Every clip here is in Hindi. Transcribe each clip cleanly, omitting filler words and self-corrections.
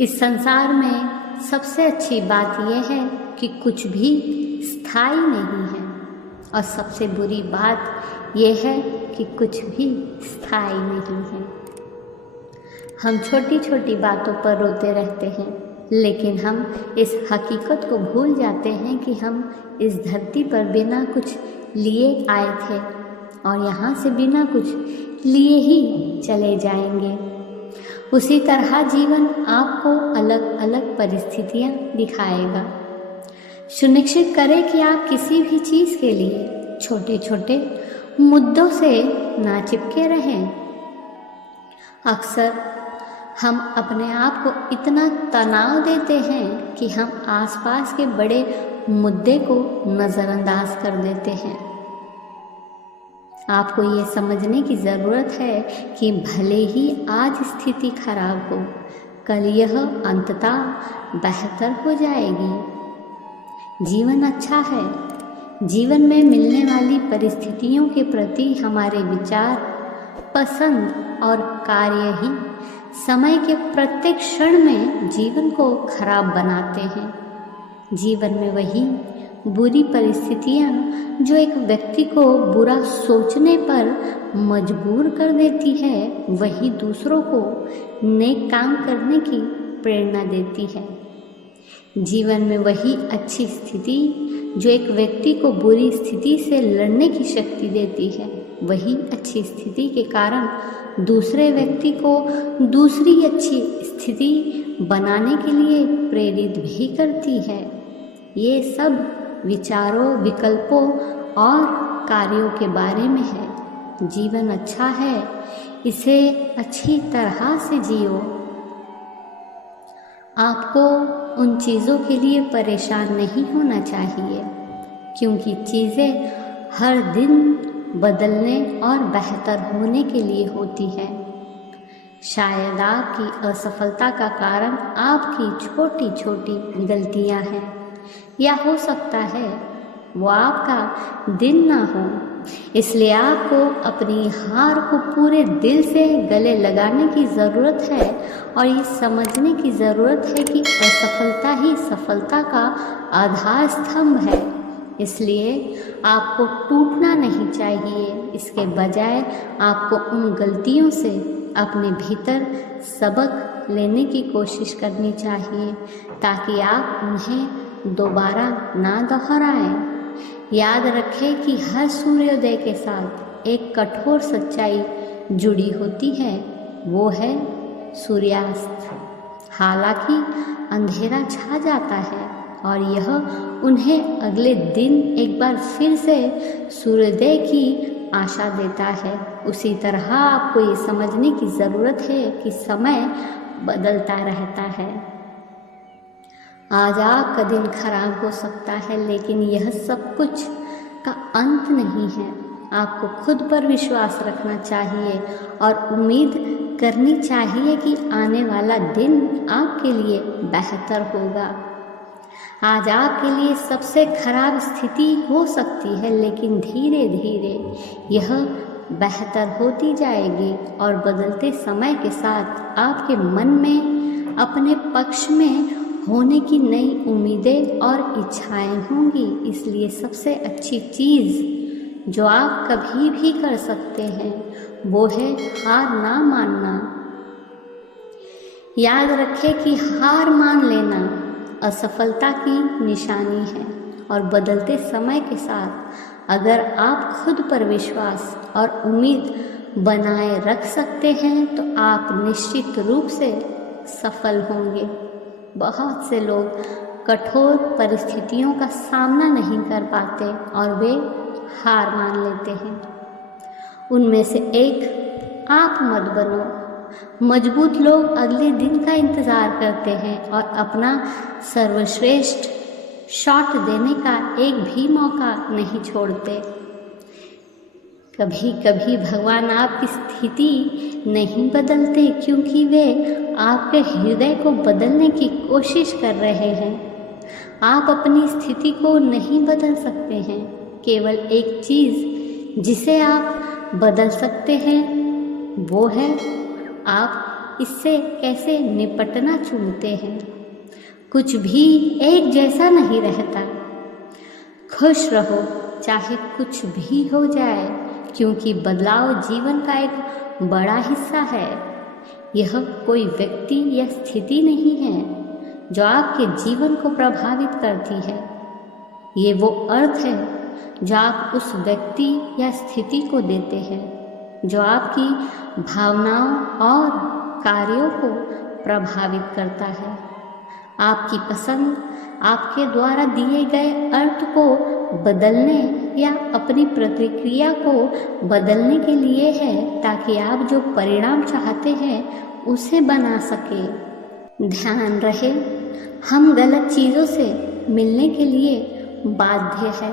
इस संसार में सबसे अच्छी बात यह है कि कुछ भी स्थायी नहीं है और सबसे बुरी बात यह है कि कुछ भी स्थायी नहीं है। हम छोटी छोटी बातों पर रोते रहते हैं, लेकिन हम इस हकीकत को भूल जाते हैं कि हम इस धरती पर बिना कुछ लिए आए थे और यहाँ से बिना कुछ लिए ही चले जाएंगे। उसी तरह जीवन आपको अलग अलग परिस्थितियाँ दिखाएगा। सुनिश्चित करें कि आप किसी भी चीज़ के लिए छोटे छोटे मुद्दों से ना चिपके रहें। अक्सर हम अपने आप को इतना तनाव देते हैं कि हम आसपास के बड़े मुद्दे को नज़रअंदाज कर देते हैं। आपको ये समझने की ज़रूरत है कि भले ही आज स्थिति खराब हो, कल यह अंततः बेहतर हो जाएगी। जीवन अच्छा है। जीवन में मिलने वाली परिस्थितियों के प्रति हमारे विचार, पसंद और कार्य ही समय के प्रत्येक क्षण में जीवन को खराब बनाते हैं। जीवन में वही बुरी परिस्थितियाँ जो एक व्यक्ति को बुरा सोचने पर मजबूर कर देती है, वही दूसरों को नेक काम करने की प्रेरणा देती है। जीवन में वही अच्छी स्थिति जो एक व्यक्ति को बुरी स्थिति से लड़ने की शक्ति देती है, वही अच्छी स्थिति के कारण दूसरे व्यक्ति को दूसरी अच्छी स्थिति बनाने के लिए प्रेरित भी करती है। ये सब विचारों, विकल्पों और कार्यों के बारे में है। जीवन अच्छा है, इसे अच्छी तरह से जियो। आपको उन चीज़ों के लिए परेशान नहीं होना चाहिए, क्योंकि चीज़ें हर दिन बदलने और बेहतर होने के लिए होती हैं। शायद आपकी असफलता का कारण आपकी छोटी छोटी गलतियां हैं, या हो सकता है वो आपका दिन ना हो। इसलिए आपको अपनी हार को पूरे दिल से गले लगाने की ज़रूरत है और ये समझने की ज़रूरत है कि असफलता ही सफलता का आधार स्तंभ है। इसलिए आपको टूटना नहीं चाहिए। इसके बजाय आपको उन गलतियों से अपने भीतर सबक लेने की कोशिश करनी चाहिए, ताकि आप उन्हें दोबारा ना दोहराएं। याद रखें कि हर सूर्योदय के साथ एक कठोर सच्चाई जुड़ी होती है, वो है सूर्यास्त। हालांकि अंधेरा छा जाता है और यह उन्हें अगले दिन एक बार फिर से सूर्योदय की आशा देता है, उसी तरह आपको ये समझने की ज़रूरत है कि समय बदलता रहता है। आज आपका दिन खराब हो सकता है, लेकिन यह सब कुछ का अंत नहीं है। आपको खुद पर विश्वास रखना चाहिए और उम्मीद करनी चाहिए कि आने वाला दिन आपके लिए बेहतर होगा। आज आपके लिए सबसे खराब स्थिति हो सकती है, लेकिन धीरे धीरे यह बेहतर होती जाएगी और बदलते समय के साथ आपके मन में अपने पक्ष में होने की नई उम्मीदें और इच्छाएं होंगी। इसलिए सबसे अच्छी चीज़ जो आप कभी भी कर सकते हैं वो है हार ना मानना। याद रखें कि हार मान लेना असफलता की निशानी है और बदलते समय के साथ अगर आप खुद पर विश्वास और उम्मीद बनाए रख सकते हैं तो आप निश्चित रूप से सफल होंगे। बहुत से लोग कठोर परिस्थितियों का सामना नहीं कर पाते और वे हार मान लेते हैं। उनमें से एक आप मत बनो। मजबूत लोग अगले दिन का इंतज़ार करते हैं और अपना सर्वश्रेष्ठ शॉट देने का एक भी मौका नहीं छोड़ते। कभी कभी भगवान आपकी स्थिति नहीं बदलते क्योंकि वे आपके हृदय को बदलने की कोशिश कर रहे हैं। आप अपनी स्थिति को नहीं बदल सकते हैं। केवल एक चीज़ जिसे आप बदल सकते हैं वो है आप इससे कैसे निपटना चुनते हैं। कुछ भी एक जैसा नहीं रहता। खुश रहो चाहे कुछ भी हो जाए, क्योंकि बदलाव जीवन का एक बड़ा हिस्सा है। यह कोई व्यक्ति या स्थिति नहीं है जो आपके जीवन को प्रभावित करती है। ये वो अर्थ है जो आप उस व्यक्ति या स्थिति को देते हैं जो आपकी भावनाओं और कार्यों को प्रभावित करता है। आपकी पसंद आपके द्वारा दिए गए अर्थ को बदलने या अपनी प्रतिक्रिया को बदलने के लिए है, ताकि आप जो परिणाम चाहते हैं उसे बना सके। ध्यान रहे, हम गलत चीज़ों से मिलने के लिए बाध्य है,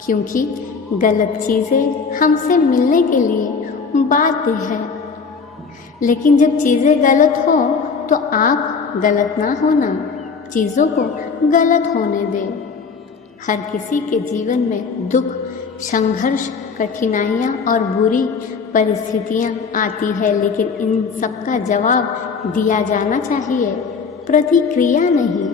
क्योंकि गलत चीज़ें हमसे मिलने के लिए बाध्य है। लेकिन जब चीज़ें गलत हो तो आप गलत ना होना, चीज़ों को गलत होने दें। हर किसी के जीवन में दुख, संघर्ष, कठिनाइयाँ और बुरी परिस्थितियाँ आती है, लेकिन इन सब का जवाब दिया जाना चाहिए, प्रतिक्रिया नहीं।